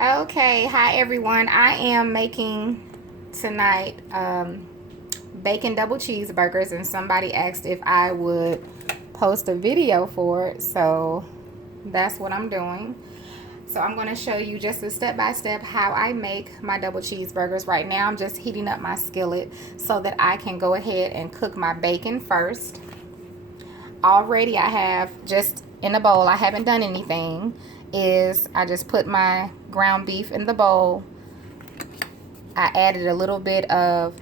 Okay, hi everyone. I am making tonight bacon double cheeseburgers, and somebody asked if I would post a video for it, so that's what I'm doing. So I'm going to show you just a step-by-step how I make my double cheeseburgers. Right now I'm just heating up my skillet so that I can go ahead and cook my bacon first. Already I have just in a bowl, I haven't done anything, is I just put my ground beef in the bowl. I added a little bit of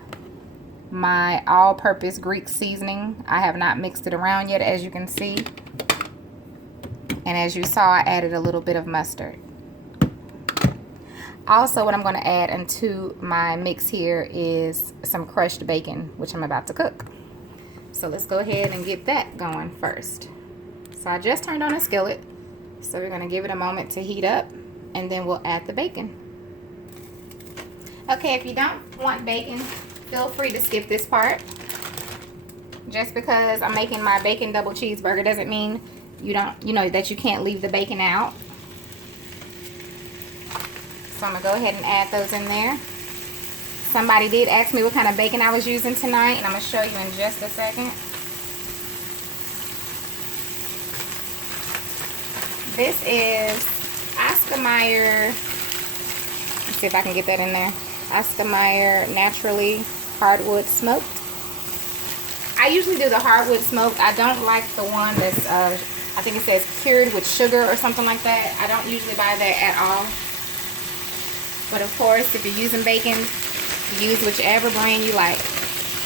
my all-purpose Greek seasoning. I have not mixed it around yet, as you can see. And as you saw, I added a little bit of mustard. Also, what I'm going to add into my mix here is some crushed bacon, which I'm about to cook. So let's go ahead and get that going first. So I just turned on a skillet. So we're going to give it a moment to heat up, and then we'll add the bacon. Okay, if you don't want bacon, feel free to skip this part. Just because I'm making my bacon double cheeseburger doesn't mean that you can't leave the bacon out. So I'm going to go ahead and add those in there. Somebody did ask me what kind of bacon I was using tonight, and I'm going to show you in just a second. This is Oscar Mayer. Let's see if I can get that in there. Oscar Mayer naturally hardwood smoked. I usually do the hardwood smoked. I don't like the one that's, I think it says cured with sugar or something like that. I don't usually buy that at all. But of course, if you're using bacon, use whichever brand you like.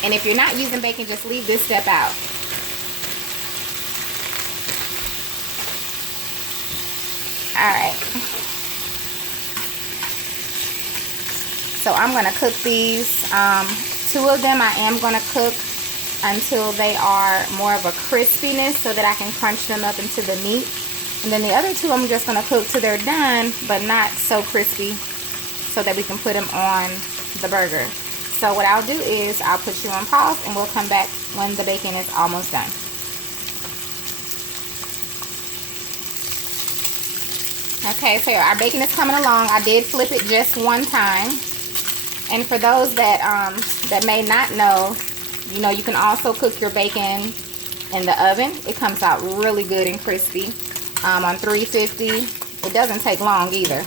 And if you're not using bacon, just leave this step out. Alright. So I'm going to cook these. Two of them I am going to cook until they are more of a crispiness so that I can crunch them up into the meat. And then the other two I'm just going to cook till they're done, but not so crispy, so that we can put them on the burger. So what I'll do is I'll put you on pause, and we'll come back when the bacon is almost done. Okay, so our bacon is coming along. I did flip it just one time. And for those that may not know, you can also cook your bacon in the oven. It comes out really good and crispy on 350. It doesn't take long either.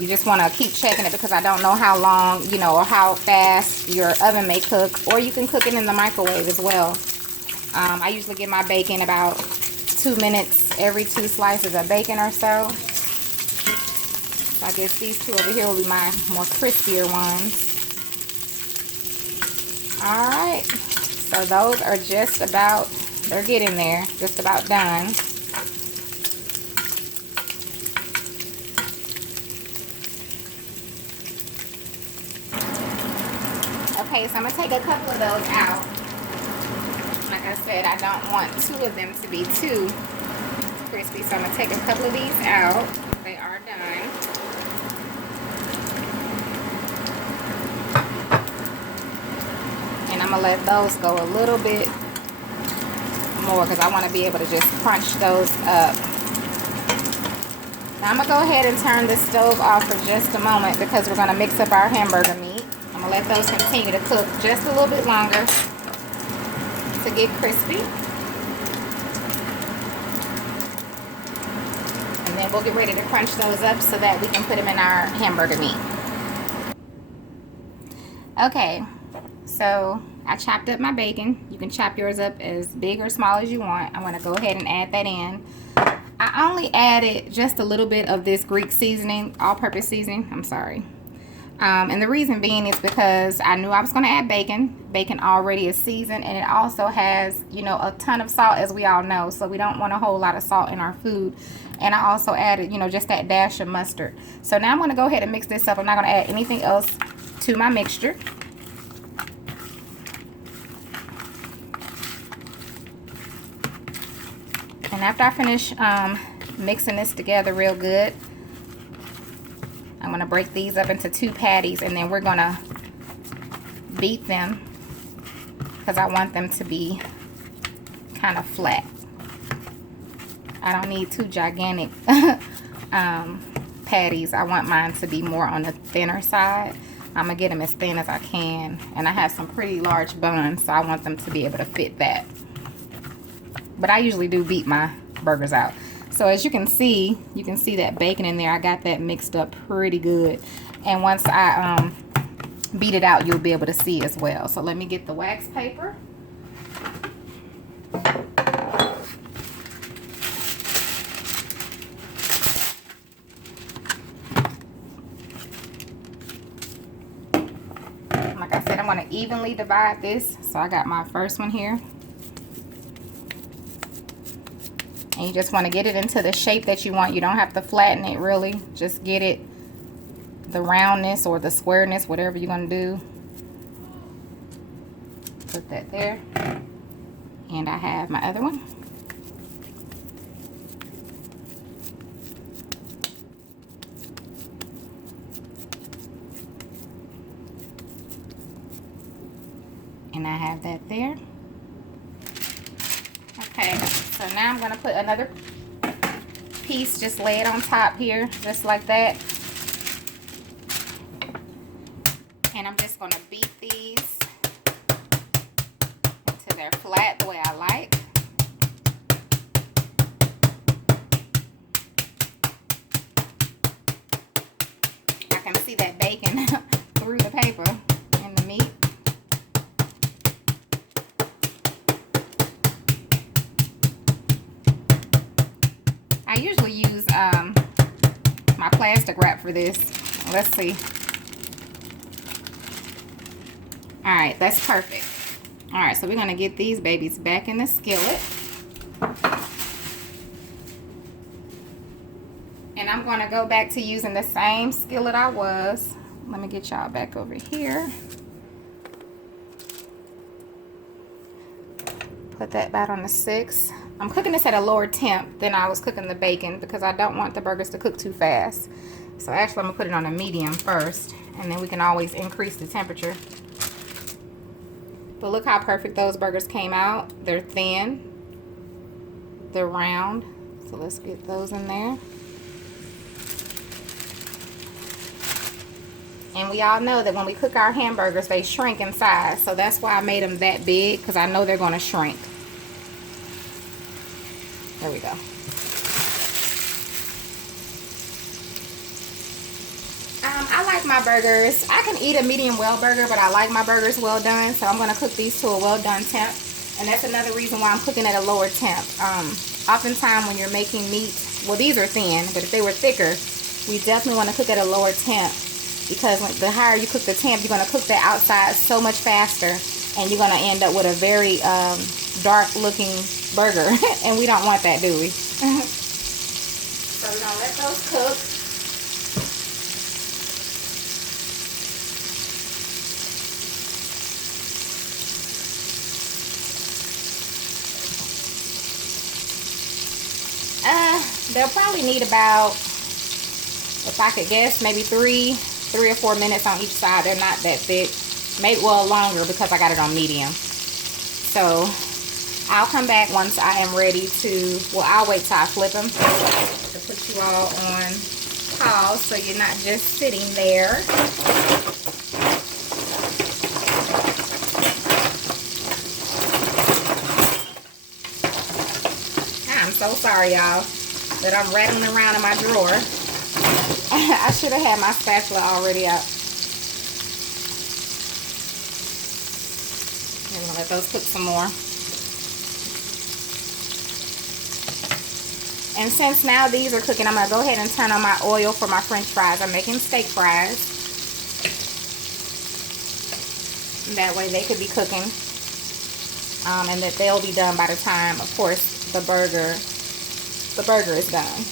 You just want to keep checking it, because I don't know how long, or how fast your oven may cook. Or you can cook it in the microwave as well. I usually give my bacon about 2 minutes every 2 slices of bacon or so. So I guess these two over here will be my more crispier ones. Alright, so those are just about, they're getting there, just about done. Okay, so I'm going to take a couple of those out. Like I said, I don't want 2 of them to be too crispy, so I'm going to take a couple of these out. They are done. And I'm going to let those go a little bit more, because I want to be able to just crunch those up. Now I'm going to go ahead and turn the stove off for just a moment, because we're going to mix up our hamburger meat. I'm going to let those continue to cook just a little bit longer to get crispy. And then we'll get ready to crunch those up so that we can put them in our hamburger meat. Okay, so I chopped up my bacon. You can chop yours up as big or small as you want. I'm going to go ahead and add that in. I only added just a little bit of this Greek seasoning, all-purpose seasoning. I'm sorry. And the reason being is because I knew I was going to add bacon. Bacon already is seasoned, and it also has, a ton of salt, as we all know. So we don't want a whole lot of salt in our food. And I also added, just that dash of mustard. So now I'm going to go ahead and mix this up. I'm not going to add anything else to my mixture. And after I finish mixing this together real good, I'm going to break these up into 2 patties, and then we're going to beat them, because I want them to be kind of flat. I don't need 2 gigantic patties, I want mine to be more on the thinner side. I'm gonna get them as thin as I can, and I have some pretty large buns, so I want them to be able to fit that. But I usually do beat my burgers out. So as you can see that bacon in there. I got that mixed up pretty good, and once I beat it out, you'll be able to see as well. So let me get the wax paper. Like I said, I'm going to evenly divide this. So I got my first one here. And you just want to get it into the shape that you want. You don't have to flatten it really. Just get it the roundness or the squareness, whatever you're going to do. Put that there. And I have my other one. And I have that there. Okay, so now I'm going to put another piece, just lay it on top here, just like that. And I'm just going to beat these until they're flat the way I like. I can see that bacon through the paper and the meat. I usually use my plastic wrap for this. Let's see. Alright, that's perfect. Alright, so we're going to get these babies back in the skillet. And I'm going to go back to using the same skillet I was. Let me get y'all back over here. Put that back on the 6. I'm cooking this at a lower temp than I was cooking the bacon because I don't want the burgers to cook too fast. So actually I'm going to put it on a medium first, and then we can always increase the temperature. But look how perfect those burgers came out. They're thin. They're round. So let's get those in there. And we all know that when we cook our hamburgers, they shrink in size. So that's why I made them that big, because I know they're going to shrink. There we go. I like my burgers. I can eat a medium well burger, but I like my burgers well done. So I'm going to cook these to a well done temp. And that's another reason why I'm cooking at a lower temp. Oftentimes when you're making meat, well, these are thin, but if they were thicker, we definitely want to cook at a lower temp. Because the higher you cook the temp, you're going to cook the outside so much faster. And you're going to end up with a very dark looking burger. And we don't want that, do we? So we're going to let those cook. They'll probably need about, if I could guess, maybe 3 or 4 minutes on each side. They're not that thick. Maybe, well, longer because I got it on medium. So I'll come back once I am ready to, well, I'll wait till I flip them to put you all on pause so you're not just sitting there. I'm so sorry, y'all, that I'm rattling around in my drawer. I should have had my spatula already up. I'm going to let those cook some more. And since now these are cooking, I'm going to go ahead and turn on my oil for my french fries. I'm making steak fries. That way they could be cooking. And that they'll be done by the time, of course, the burger is done.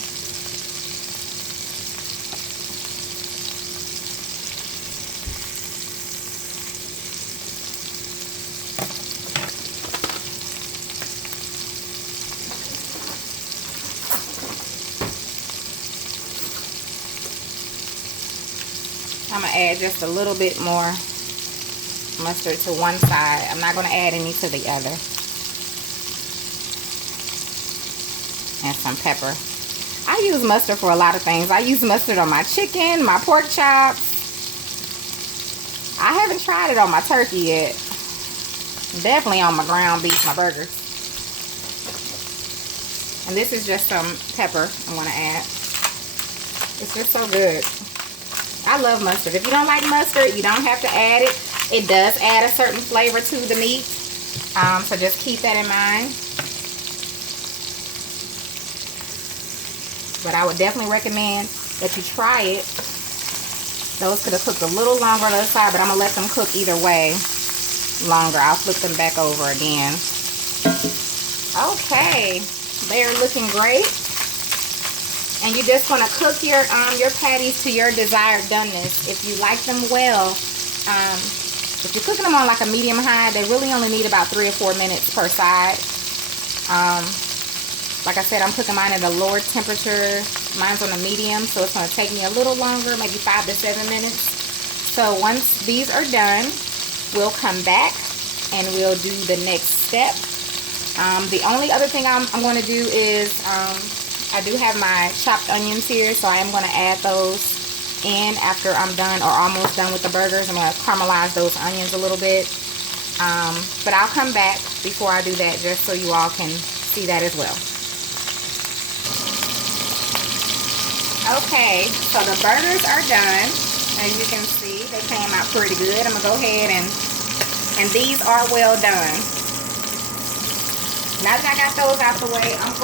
I'm going to add just a little bit more mustard to one side. I'm not going to add any to the other. And some pepper. I I use mustard for a lot of things. I use mustard on my chicken, my pork chops. I haven't tried it on my turkey yet. Definitely on my ground beef, my burgers. And this is just some pepper I'm going to add. It's just so good. I love mustard. If you don't like mustard, you don't have to add it. It does add a certain flavor to the meat. So just keep that in mind. But I would definitely recommend that you try it. Those could have cooked a little longer on the other side, but I'm going to let them cook either way longer. I'll flip them back over again. Okay. They're looking great. And you're just going to cook your patties to your desired doneness. If you like them well, if you're cooking them on like a medium high, they really only need about 3 or 4 minutes per side. Like I said, I'm cooking mine at a lower temperature. Mine's on a medium, so it's going to take me a little longer, maybe 5 to 7 minutes. So once these are done, we'll come back and we'll do the next step. The only other thing I'm going to do is I do have my chopped onions here, so I am going to add those in after I'm done or almost done with the burgers. I'm going to caramelize those onions a little bit. But I'll come back before I do that just so you all can see that as well. Okay, so the burgers are done. As you can see, they came out pretty good. I'm going to go ahead and these are well done. Now that I got those out the way, I'm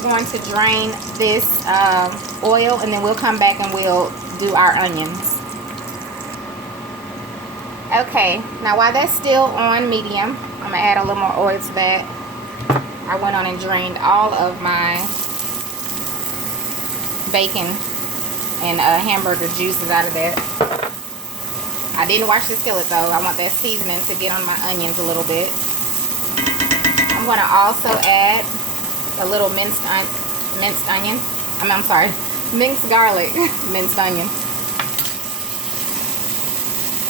going to drain this oil, and then we'll come back and we'll do our onions. Okay, now while that's still on medium, I'm going to add a little more oil to that. I went on and drained all of my bacon and hamburger juices out of that. I didn't wash the skillet though. I want that seasoning to get on my onions a little bit. I'm going to also add a little minced onion. I'm sorry, minced garlic, minced onion.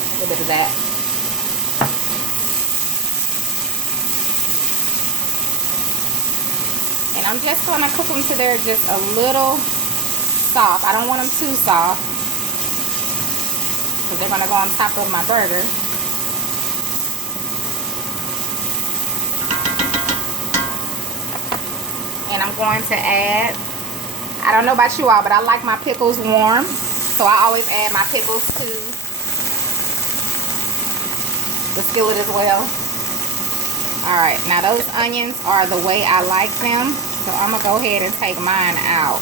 A little bit of that. And I'm just going to cook them till they're just a little soft. I don't want them too soft because they're going to go on top of my burger. And I'm going to add, I don't know about you all, but I like my pickles warm. So I always add my pickles to the skillet as well. Alright, now those onions are the way I like them. So I'm going to go ahead and take mine out.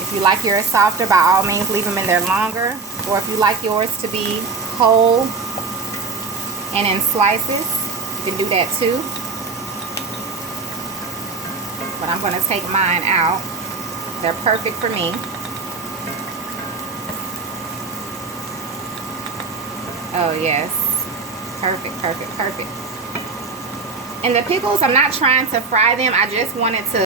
If you like yours softer, by all means leave them in there longer. Or if you like yours to be whole and in slices, you can do that too. But I'm going to take mine out. They're perfect for me. Oh yes, perfect, perfect, perfect. And the pickles, I'm not trying to fry them. I just wanted to